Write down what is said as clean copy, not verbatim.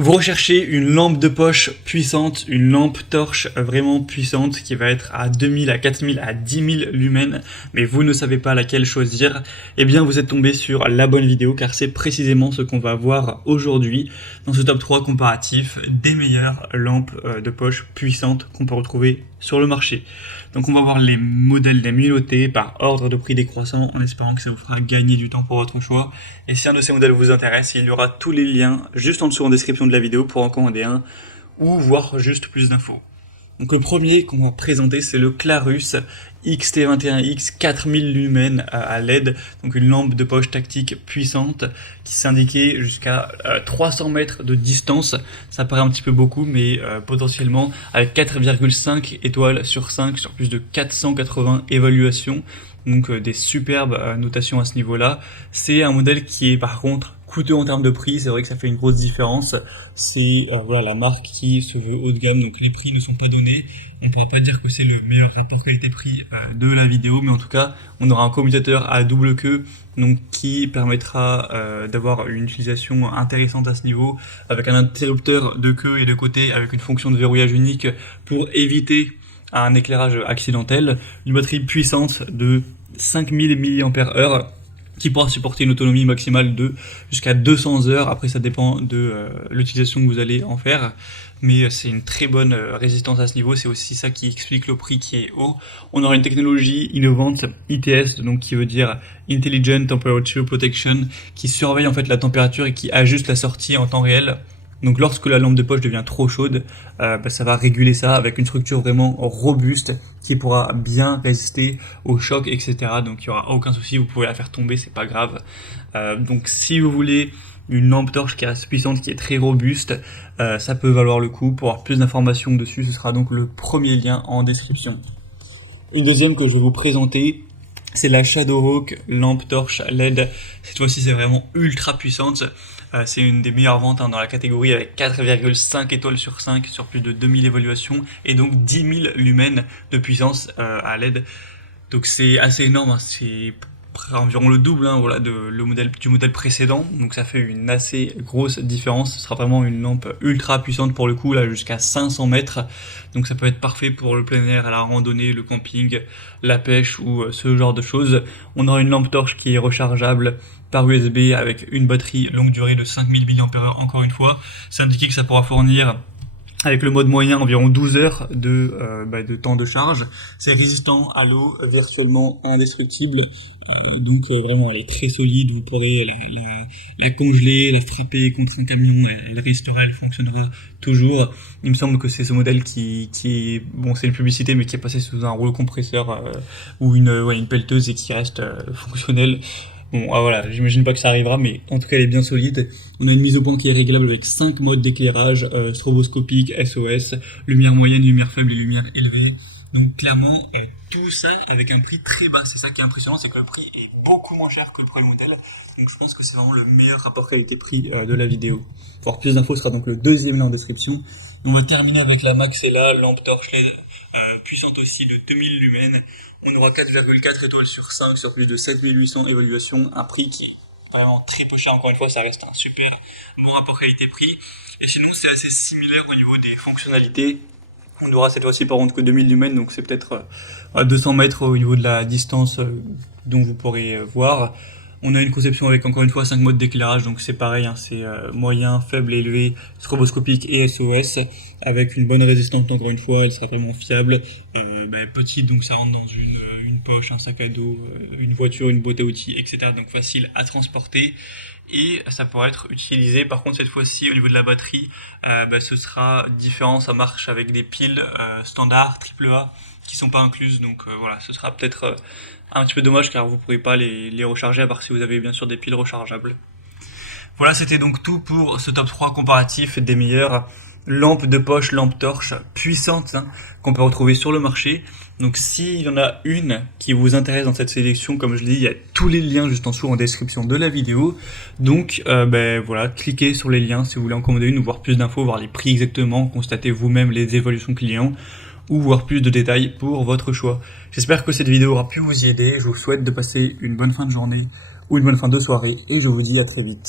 Vous recherchez une lampe de poche puissante, une lampe torche vraiment puissante qui va être à 2000, à 4000, à 10 000 lumens, mais vous ne savez pas laquelle choisir, eh bien vous êtes tombé sur la bonne vidéo car c'est précisément ce qu'on va voir aujourd'hui dans ce top 3 comparatif des meilleures lampes de poche puissantes qu'on peut retrouver sur le marché. Donc on va voir les modèles les mieux notés par ordre de prix décroissant en espérant que ça vous fera gagner du temps pour votre choix. Et si un de ces modèles vous intéresse, il y aura tous les liens juste en dessous en description de la vidéo pour en commander un ou voir juste plus d'infos. Donc le premier qu'on va présenter, c'est le Clarus XT21X 4000 lumens à LED, donc une lampe de poche tactique puissante qui s'indiquait jusqu'à 300 mètres de distance. Ça paraît un petit peu beaucoup, mais potentiellement avec 4,5 étoiles sur 5 sur plus de 480 évaluations. Donc des superbes notations à ce niveau-là. C'est un modèle qui est par contre coûteux en termes de prix, c'est vrai que ça fait une grosse différence. C'est voilà, la marque qui se veut haut de gamme, donc les prix ne sont pas donnés. On ne pourra pas dire que c'est le meilleur rapport qualité-prix de la vidéo, mais en tout cas, on aura un commutateur à double queue, donc qui permettra d'avoir une utilisation intéressante à ce niveau, avec un interrupteur de queue et de côté, avec une fonction de verrouillage unique pour éviter un éclairage accidentel, une batterie puissante de 5000 mAh qui pourra supporter une autonomie maximale de jusqu'à 200 heures. Après, ça dépend de l'utilisation que vous allez en faire, mais c'est une très bonne résistance à ce niveau. C'est aussi ça qui explique le prix qui est haut. On aura une technologie innovante ITS, donc qui veut dire Intelligent Temperature Protection, qui surveille en fait la température et qui ajuste la sortie en temps réel. Donc lorsque la lampe de poche devient trop chaude, ça va réguler ça avec une structure vraiment robuste qui pourra bien résister aux chocs, etc. Donc il n'y aura aucun souci, vous pouvez la faire tomber, c'est pas grave. Donc si vous voulez une lampe torche qui reste puissante, qui est très robuste, ça peut valoir le coup. Pour avoir plus d'informations dessus, ce sera donc le premier lien en description. Une deuxième que je vais vous présenter, c'est la Shadowhawk lampe torche LED. Cette fois-ci, c'est vraiment ultra puissante. C'est une des meilleures ventes dans la catégorie avec 4,5 étoiles sur 5 sur plus de 2000 évaluations et donc 10 000 lumens de puissance à LED. Donc c'est assez énorme, hein. C'est environ le double voilà, du modèle précédent, donc ça fait une assez grosse différence. Ce sera vraiment une lampe ultra puissante pour le coup, là jusqu'à 500 mètres, donc ça peut être parfait pour le plein air, la randonnée, le camping, la pêche ou ce genre de choses. On aura une lampe torche qui est rechargeable par USB avec une batterie longue durée de 5000 mAh encore une fois. C'est indiqué que ça pourra fournir avec le mode moyen environ 12 heures de temps de charge. C'est résistant à l'eau, virtuellement indestructible, donc vraiment elle est très solide. Vous pourrez la congeler, la frapper contre un camion, elle restera, elle fonctionnera toujours. Il me semble que c'est ce modèle qui est, bon c'est une publicité, mais qui est passé sous un rouleau compresseur ou une pelleteuse et qui reste fonctionnel. Bon, voilà, j'imagine pas que ça arrivera, mais en tout cas, elle est bien solide. On a une mise au point qui est réglable avec 5 modes d'éclairage, stroboscopique, SOS, lumière moyenne, lumière faible et lumière élevée. Donc clairement, tout ça avec un prix très bas. C'est ça qui est impressionnant, c'est que le prix est beaucoup moins cher que le premier modèle. Donc je pense que c'est vraiment le meilleur rapport qualité-prix de la vidéo. Pour avoir plus d'infos, ce sera donc le deuxième lien en description. On va terminer avec la Maxella, lampe torche LED, puissante aussi de 2000 lumens. On aura 4,4 étoiles sur 5 sur plus de 7800 évaluations, un prix qui est vraiment très peu cher. Encore une fois, ça reste un super bon rapport qualité-prix. Et sinon, c'est assez similaire au niveau des fonctionnalités. On aura cette fois-ci par contre que 2000 lumens, donc c'est peut-être à 200 mètres au niveau de la distance dont vous pourrez voir. On a une conception avec encore une fois 5 modes d'éclairage, donc c'est pareil, hein, c'est moyen, faible, élevé, stroboscopique et SOS, avec une bonne résistance encore une fois, elle sera vraiment fiable, petite, donc ça rentre dans une poche, un sac à dos, une voiture, une boîte à outils, etc. Donc facile à transporter. Et ça pourra être utilisé, par contre cette fois-ci au niveau de la batterie, ce sera différent, ça marche avec des piles standard AAA qui sont pas incluses, donc voilà, ce sera peut-être un petit peu dommage car vous ne pourrez pas les recharger à part si vous avez bien sûr des piles rechargeables. Voilà, c'était donc tout pour ce top 3 comparatif des meilleures lampes de poche, lampes torches puissantes qu'on peut retrouver sur le marché. Donc s'il y en a une qui vous intéresse dans cette sélection, comme je l'ai dit, il y a tous les liens juste en dessous en description de la vidéo. Donc voilà, cliquez sur les liens si vous voulez en commander une ou voir plus d'infos, voir les prix exactement, constater vous-même les évolutions clients ou voir plus de détails pour votre choix. J'espère que cette vidéo aura pu vous y aider. Je vous souhaite de passer une bonne fin de journée ou une bonne fin de soirée et je vous dis à très vite.